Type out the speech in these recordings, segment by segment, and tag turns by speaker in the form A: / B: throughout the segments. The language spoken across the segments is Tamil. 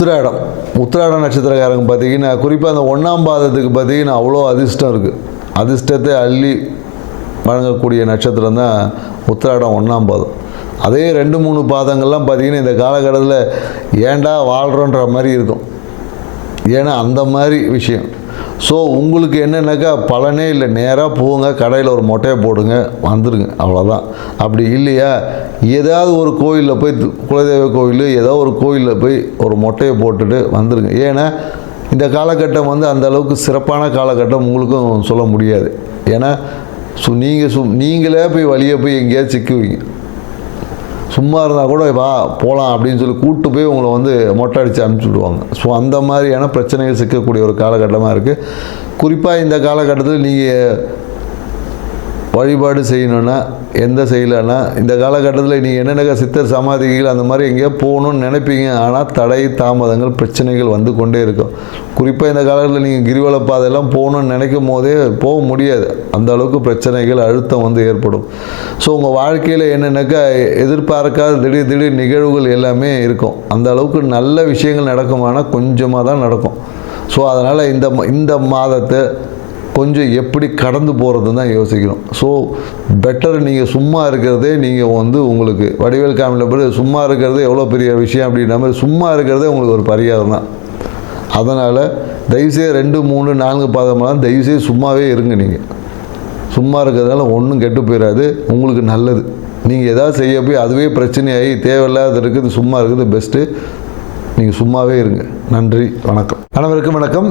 A: உத்திராடம். உத்திராடம் நட்சத்திரக்காரங்க பார்த்தீங்கன்னா குறிப்பாக அந்த ஒன்றாம் பாதத்துக்கு பார்த்தீங்கன்னா அவ்வளோ அதிர்ஷ்டம் இருக்குது அதிர்ஷ்டத்தை அள்ளி வழங்கக்கூடிய நட்சத்திரம் தான் உத்திராடம் ஒன்றாம் பாதம். அதே ரெண்டு மூணு பாதங்கள்லாம் பார்த்தீங்கன்னா இந்த காலகட்டத்தில் ஏன்டா வாழ்கிறோன்ற மாதிரி இருக்கும். ஏன்னா அந்த மாதிரி விஷயம். ஸோ உங்களுக்கு என்னென்னாக்கா பலனே இல்லை நேராக போங்க கடையில் ஒரு மொட்டையை போடுங்க வந்துடுங்க அவ்வளோதான் அப்படி இல்லையா? ஏதாவது ஒரு கோயிலில் போய் குலதெய்வ கோயில் ஏதோ ஒரு கோயிலில் போய் ஒரு மொட்டையை போட்டுட்டு வந்துடுங்க ஏன்னா இந்த காலகட்டம் வந்து அந்த அளவுக்கு சிறப்பான காலகட்டம் உங்களுக்கும் சொல்ல முடியாது. ஏன்னா சு நீங்கள் சு நீங்களே போய் வழியே போய் எங்கேயாவது சிக்குவீங்க. சும்மா இருந்தால் கூட வா போகலாம் அப்படின்னு சொல்லி கூப்பிட்டு போய் உங்களை வந்து மொட்டை அடித்து அனுப்பிச்சி விடுவாங்க ஸோ அந்த மாதிரியான பிரச்சனைகள் சிக்கக்கூடிய ஒரு காலகட்டமாக இருக்குது குறிப்பாக இந்த காலகட்டத்தில் நீங்கள் வழிபாடு செய்யணுன்னா எந்த செய்யலைன்னா இந்த காலகட்டத்தில் நீங்கள் என்னென்ன சித்தர் சமாதிகள் அந்த மாதிரி எங்கேயோ போகணும்னு நினைப்பீங்க. ஆனால் தடை தாமதங்கள் பிரச்சனைகள் வந்து கொண்டே இருக்கும். குறிப்பாக இந்த காலத்தில் நீங்கள் கிரிவல பாதையெல்லாம் போகணும்னு நினைக்கும் போதே போக முடியாது. அந்த அளவுக்கு பிரச்சனைகள் அழுத்தம் வந்து ஏற்படும். ஸோ உங்கள் வாழ்க்கையில் என்னென்னாக்கா எதிர்பார்க்காத திடீர் திடீர் நிகழ்வுகள் எல்லாமே இருக்கும். அந்த அளவுக்கு நல்ல விஷயங்கள் நடக்குமானால் கொஞ்சமாக தான் நடக்கும். ஸோ அதனால் இந்த இந்த மாதத்தை கொஞ்சம் எப்படி கடந்து போகிறதுன்னு தான் யோசிக்கணும். ஸோ பெட்டர் நீங்கள் சும்மா இருக்கிறதே நீங்கள் வந்து உங்களுக்கு வடிவேல் காமியில் பிறகு சும்மா இருக்கிறதே எவ்வளோ பெரிய விஷயம் அப்படின்ற மாதிரி சும்மா இருக்கிறதே உங்களுக்கு ஒரு பரிகாரம் தான். அதனால் தயவுசெய்து ரெண்டு மூணு நான்கு பாதமெல்லாம் தயவுசெய்து சும்மாவே இருங்க நீங்கள் சும்மா இருக்கிறதுனால ஒன்றும் கெட்டு போயிடாது உங்களுக்கு நல்லது. நீங்கள் எதாவது செய்ய போய் அதுவே பிரச்சனையாகி தேவையில்லாத இருக்குது சும்மா இருக்குது பெஸ்ட்டு நீங்கள் சும்மாவே இருங்க. நன்றி வணக்கம். அனைவருக்கும் வணக்கம்.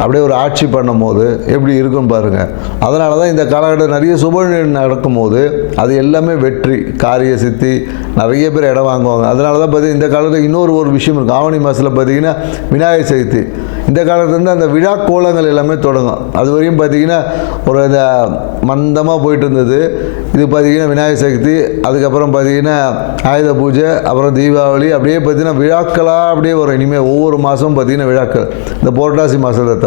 A: அப்படியே ஒரு ஆட்சி பண்ணும்போது எப்படி இருக்கும்னு பாருங்கள் அதனால தான் இந்த காலகட்டம் நிறைய சுப நடக்கும்போது அது எல்லாமே வெற்றி காரிய சித்தி நிறைய பேர் இடம் வாங்குவாங்க. அதனால தான் பார்த்தீங்கன்னா இந்த காலத்தில் இன்னொரு ஒரு விஷயம் இருக்குது ஆவணி மாதத்தில் பார்த்தீங்கன்னா விநாயகர் சதுர்த்தி. இந்த காலத்துலேருந்து அந்த விழா கோலங்கள் எல்லாமே தொடங்கும். அது வரையும் பார்த்தீங்கன்னா ஒரு இந்த மந்தமாக போயிட்டு இருந்தது. இது பார்த்திங்கன்னா விநாயகர் சதுர்த்தி அதுக்கப்புறம் பார்த்தீங்கன்னா ஆயுத பூஜை அப்புறம் தீபாவளி அப்படியே பார்த்தீங்கன்னா விழாக்களாக அப்படியே வரும். இனிமேல் ஒவ்வொரு மாதமும் பார்த்தீங்கன்னா விழாக்கள். இந்த புரட்டாசி மாதத்தை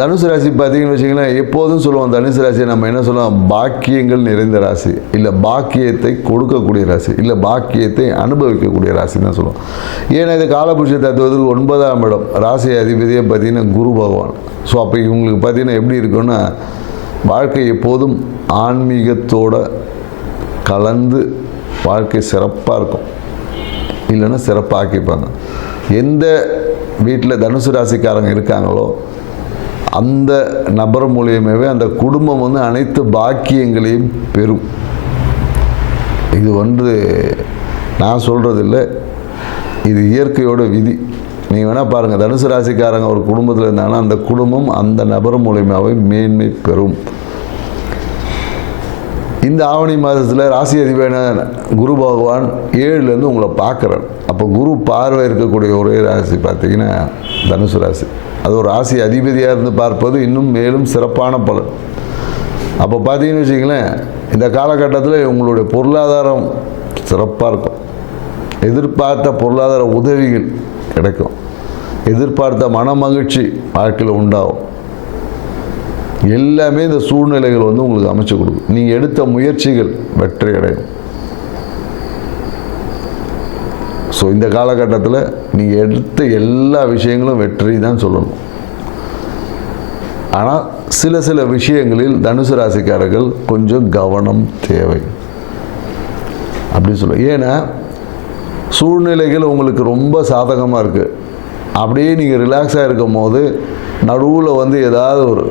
A: தனுசு ராசி பார்த்தீங்கன்னு வச்சிங்கன்னா எப்போதும் சொல்லுவோம் தனுசு ராசியை நம்ம என்ன சொல்லுவோம் பாக்கியங்கள் நிறைந்த ராசி. இல்லை பாக்கியத்தை கொடுக்கக்கூடிய ராசி. இல்லை பாக்கியத்தை அனுபவிக்கக்கூடிய ராசின்னு தான் சொல்லுவோம். ஏன்னா இது காலபுருஷ தத்துவத்துக்கு ஒன்பதாம் இடம். ராசி அதிபதியே பார்த்தீங்கன்னா குரு பகவான். ஸோ அப்போ இவங்களுக்கு பார்த்தீங்கன்னா எப்படி இருக்குன்னா வாழ்க்கை எப்போதும் ஆன்மீகத்தோட கலந்து வாழ்க்கை சிறப்பாக இருக்கும். இல்லைன்னா சிறப்பாக்கிப்பாங்க. எந்த வீட்டில் தனுசு ராசிக்காரங்க இருக்காங்களோ அந்த நபர் மூலியமாகவே அந்த குடும்பம் வந்து அனைத்து பாக்கியங்களையும் பெறும். இது வந்து நான் சொல்கிறதில்ல இது இயற்கையோட விதி. நீங்கள் வேணால் பாருங்கள் தனுசு ராசிக்காரங்க ஒரு குடும்பத்தில் இருந்தாங்கன்னா அந்த குடும்பம் அந்த நபர் மூலியமாகவே மேன்மை பெறும். இந்த ஆவணி மாதத்தில் ராசி அதிபரான குரு பகவான் ஏழுலேருந்து உங்களை பார்க்குறார். அப்போ குரு பார்வை இருக்கக்கூடிய ஒரே ராசி பார்த்தீங்கன்னா தனுசு ராசி. அது ஒரு ராசி அதிபதியாக இருந்து பார்ப்பது இன்னும் மேலும் சிறப்பான பலன். அப்போ பார்த்தீங்கன்னு வச்சிங்களேன் இந்த காலகட்டத்தில் உங்களுடைய பொருளாதாரம் சிறப்பாக இருக்கும். எதிர்பார்த்த பொருளாதார உதவிகள் கிடைக்கும். எதிர்பார்த்த மன மகிழ்ச்சி வாழ்க்கையில் உண்டாகும். எல்லாமே இந்த சூழ்நிலைகள் வந்து உங்களுக்கு அமைச்சு கொடுக்கும். நீங்கள் எடுத்த முயற்சிகள் வெற்றி அடையும். ஸோ இந்த காலகட்டத்தில் நீங்கள் எடுத்த எல்லா விஷயங்களும் வெற்றி தான் சொல்லணும். ஆனால் சில சில விஷயங்களில் தனுசு ராசிக்காரர்கள் கொஞ்சம் கவனம் தேவை. அப்படி சொல்லுவோம் ஏன்னா சூழ்நிலைகள் உங்களுக்கு ரொம்ப சாதகமாக இருக்குது அப்படியே நீங்கள் ரிலாக்ஸாக இருக்கும் போது நடுவில் வந்து ஏதாவது ஒரு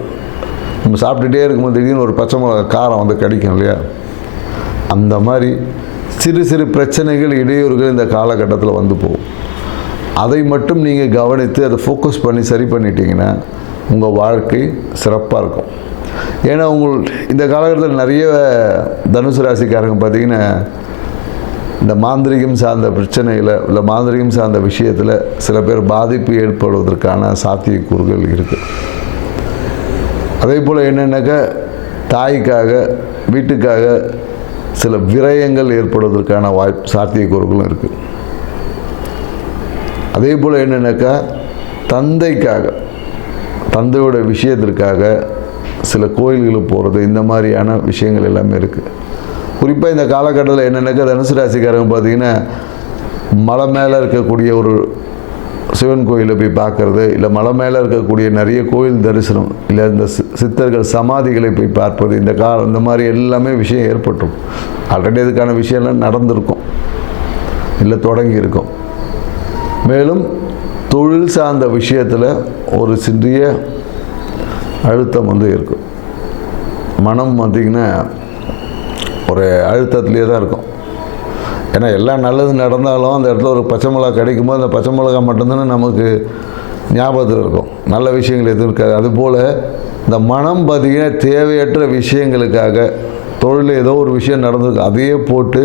A: நம்ம சாப்பிட்டுட்டே இருக்கும்போது திடீர்னு ஒரு பச்சை மிளகா காரம் வந்து கிடைக்கும் இல்லையா? அந்த மாதிரி சிறு சிறு பிரச்சனைகள் இடையூறுகள் இந்த காலகட்டத்தில் வந்து போகும். அதை மட்டும் நீங்கள் கவனித்து அதை ஃபோக்கஸ் பண்ணி சரி பண்ணிட்டீங்கன்னா உங்கள் வாழ்க்கை சிறப்பாக இருக்கும். ஏன்னா உங்கள் இந்த காலகட்டத்தில் நிறைய தனுசு ராசிக்காரங்க பார்த்தீங்கன்னா இந்த மாந்திரிகம் சார்ந்த பிரச்சனையில் இல்லை மாந்திரிகம் சார்ந்த விஷயத்தில் சில பேர் பாதிப்பு ஏற்படுவதற்கான சாத்தியக்கூறுகள் இருக்குது அதே போல் என்னென்னாக்கா தாய்க்காக வீட்டுக்காக சில விரயங்கள் ஏற்படுவதற்கான வாய்ப்பு சாத்தியக்கூறுகளும் இருக்குது அதே போல் என்னென்னாக்கா தந்தைக்காக தந்தையோட விஷயத்திற்காக சில கோயில்களுக்கு போகிறது இந்த மாதிரியான விஷயங்கள் எல்லாமே இருக்குது குறிப்பாக இந்த காலகட்டத்தில் என்னென்னாக்கா தனுசு ராசிக்காரங்க பார்த்தீங்கன்னா மலை மேலே இருக்கக்கூடிய ஒரு சிவன் கோயிலை போய் பார்க்குறது இல்லை மலை மேலே இருக்கக்கூடிய நிறைய கோயில் தரிசனம் இல்லை இந்த சி- சித்தர்கள் சமாதிகளை போய் பார்ப்பது இந்த கால இந்த மாதிரி எல்லாமே விஷயம் ஏற்பட்டுரும். ஆல்ரெடி அதுக்கான விஷயம்லாம் நடந்திருக்கும். இல்லை தொடங்கி இருக்கும். மேலும் தொழில் சார்ந்த விஷயத்தில் ஒரு சிறிய அழுத்தம் வந்து இருக்கும். மனம் பார்த்திங்கன்னா ஒரு அழுத்தத்துலேயே தான் இருக்கும். ஏன்னா எல்லாம் நல்லது நடந்தாலும் அந்த இடத்துல ஒரு பச்சை மிளகா கிடைக்கும் போது அந்த பச்சை மிளகா மட்டும்தானே நமக்கு ஞாபகத்தில் இருக்கும். நல்ல விஷயங்கள் எதுவும் இருக்காது. அதுபோல் இந்த மனம் பார்த்திங்கன்னா தேவையற்ற விஷயங்களுக்காக தொழில் ஏதோ ஒரு விஷயம் நடந்திருக்கு. அதையே போட்டு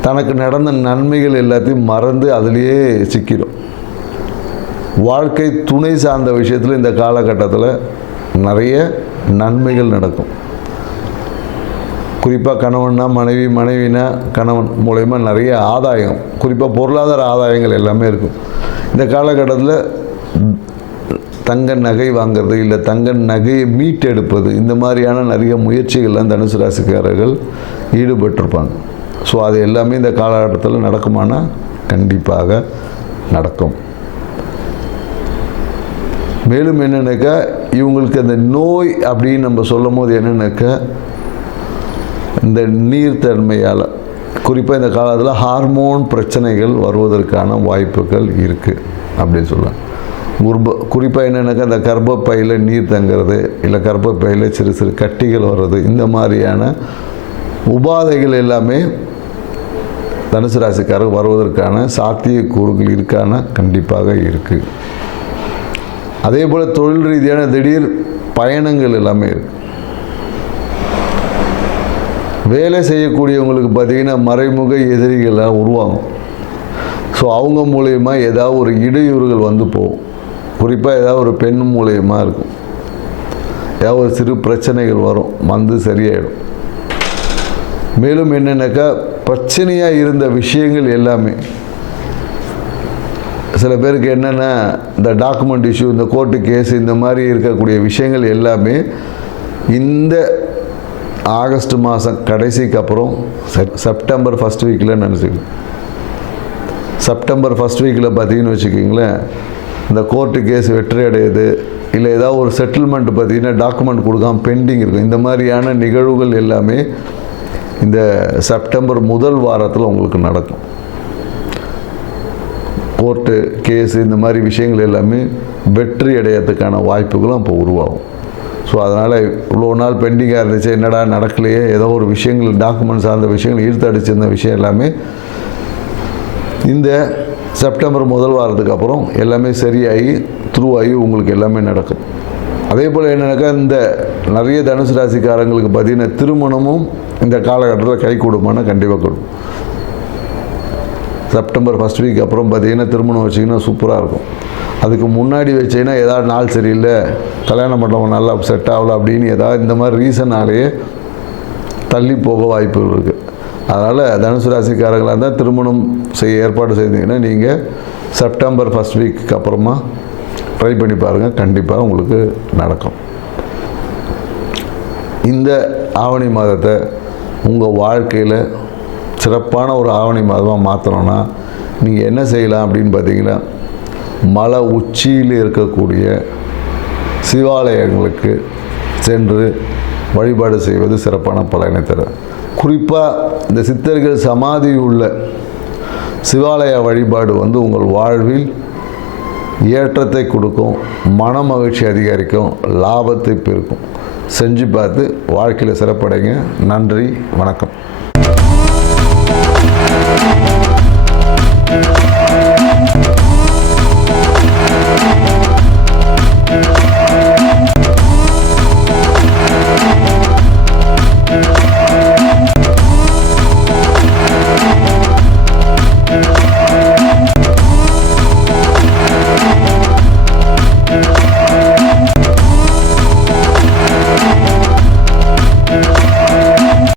A: தனக்கு நடந்த நன்மைகள் எல்லாத்தையும் மறந்து அதிலேயே சிக்கிடும் வாழ்க்கை துணை சார்ந்த விஷயத்தில் இந்த காலகட்டத்தில் நிறைய நன்மைகள் நடக்கும். குறிப்பாக கணவன்னா மனைவி மனைவினா கணவன் மூலயமா நிறைய ஆதாயம் குறிப்பாக பொருளாதார ஆதாயங்கள் எல்லாமே இருக்கும். இந்த காலகட்டத்தில் தங்க நகை வாங்குறது இல்லை தங்க நகையை மீட்டெடுப்பது இந்த மாதிரியான நிறைய முயற்சிகள்லாம் தனுசு ராசிக்காரர்கள் ஈடுபட்டிருப்பாங்க. ஸோ அது எல்லாமே இந்த காலகட்டத்தில் நடக்குமானா கண்டிப்பாக நடக்கும். மேலும் என்னென்னாக்கா இவங்களுக்கு அந்த நோய் அப்படின்னு நம்ம சொல்லும் போது என்னென்னாக்கா இந்த நீர்த்தன்மையால் குறிப்பாக இந்த காலத்தில் ஹார்மோன் பிரச்சனைகள் வருவதற்கான வாய்ப்புகள் இருக்குது அப்படின்னு சொல்லலாம் உர்ப குறிப்பாக என்னென்னாக்கா இந்த கர்ப்பப்பையில் நீர் தங்குறது இல்லை கர்ப்பப்பையில் சிறு சிறு கட்டிகள் வர்றது இந்த மாதிரியான உபாதைகள் எல்லாமே தனுசு ராசிக்காரர் வருவதற்கான சாத்தியக்கூறுகள் இருக்கான? கண்டிப்பாக இருக்குது அதே போல் தொழில் ரீதியான திடீர் பயணங்கள் எல்லாமே இருக்குது வேலை செய்யக்கூடியவங்களுக்கு பார்த்திங்கன்னா மறைமுக எதிரிகள்லாம் உருவாகும். ஸோ அவங்க மூலயமா ஏதாவது ஒரு இடையூறுகள் வந்து போகும். குறிப்பாக ஏதாவது ஒரு பெண் மூலயமா இருக்கும். ஏதாவது ஒரு சிறு பிரச்சனைகள் வரும் வந்து சரியாயிடும். மேலும் என்னென்னாக்கா பிரச்சனையாக இருந்த விஷயங்கள் எல்லாமே. சில பேருக்கு என்னென்னா இந்த டாக்குமெண்ட் இஷ்யூ இந்த கோர்ட்டு கேஸ் இந்த மாதிரி இருக்கக்கூடிய விஷயங்கள் எல்லாமே இந்த ஆகஸ்ட் மாதம் கடைசிக்கு அப்புறம் செப்டம்பர் ஃபஸ்ட் வீக்கில் நினச்சிக்கணும் செப்டம்பர் ஃபஸ்ட் வீக்கில் பார்த்தீங்கன்னு வச்சுக்கிங்களேன் இந்த கோர்ட்டு கேஸ் வெற்றி அடையுது இல்லை ஏதாவது ஒரு செட்டில்மெண்ட் பார்த்தீங்கன்னா டாக்குமெண்ட் கொடுக்காம பெண்டிங் இருக்கும். இந்த மாதிரியான நிகழ்வுகள் எல்லாமே இந்த செப்டம்பர் முதல் வாரத்தில் உங்களுக்கு நடக்கும். கோர்ட்டு கேஸு இந்த மாதிரி விஷயங்கள் எல்லாமே வெற்றி அடையிறதுக்கான வாய்ப்புகளும் அப்போ உருவாகும். ஸோ அதனால் இவ்வளோ நாள் பெண்டிங்காக இருந்துச்சு. என்னடா நடக்கலையே? ஏதோ ஒரு விஷயங்கள் டாக்குமெண்ட் சார்ந்த விஷயங்கள் ஈர்த்து அடிச்சிருந்த விஷயம் எல்லாமே இந்த செப்டம்பர் முதல் வாரத்துக்கு அப்புறம் எல்லாமே சரியாகி த்ரூ ஆகி உங்களுக்கு எல்லாமே நடக்கும். அதே போல் என்னென்னாக்கா இந்த நிறைய தனுசு ராசிக்காரங்களுக்கு பார்த்தீங்கன்னா திருமணமும் இந்த காலகட்டத்தில் கை கொடுமானா கண்டிப்பாக கொடுக்கும். செப்டம்பர் ஃபஸ்ட் வீக் அப்புறம் பார்த்தீங்கன்னா திருமணம் வச்சிங்கன்னா சூப்பராக இருக்கும். அதுக்கு முன்னாடி வச்சீங்கன்னா ஏதாவது நாள் சரியில்லை கல்யாணம் பண்ணுறவங்க நல்லா செட் ஆகல அப்படின்னு ஏதாவது இந்த மாதிரி ரீசனாலேயே தள்ளி போக வாய்ப்புகள் இருக்குது அதனால் தனுசு ராசிக்காரங்களாக இருந்தால் திருமணம் செய்ய ஏற்பாடு செய்தீங்கன்னா நீங்கள் செப்டம்பர் ஃபஸ்ட் வீக்கு அப்புறமா ட்ரை பண்ணி பாருங்கள் கண்டிப்பாக உங்களுக்கு நடக்கும். இந்த ஆவணி மாதத்தை உங்கள் வாழ்க்கையில் சிறப்பான ஒரு ஆவணி மாதமாக மாற்றணும்னா நீங்கள் என்ன செய்யலாம் அப்படின்னு பார்த்தீங்கன்னா மலை உச்சியில் இருக்கக்கூடிய சிவாலயங்களுக்கு சென்று வழிபாடு செய்வது சிறப்பான பலனை தரும். குறிப்பாக இந்த சித்தர்கள் சமாதி உள்ள சிவாலய வழிபாடு வந்து உங்கள் வாழ்வில் ஏற்றத்தை கொடுக்கும் மன மகிழ்ச்சி அதிகரிக்கும் லாபத்தை பெருக்கும். செஞ்சு பார்த்து வாழ்க்கையில் சிறப்படைங்க. நன்றி வணக்கம்.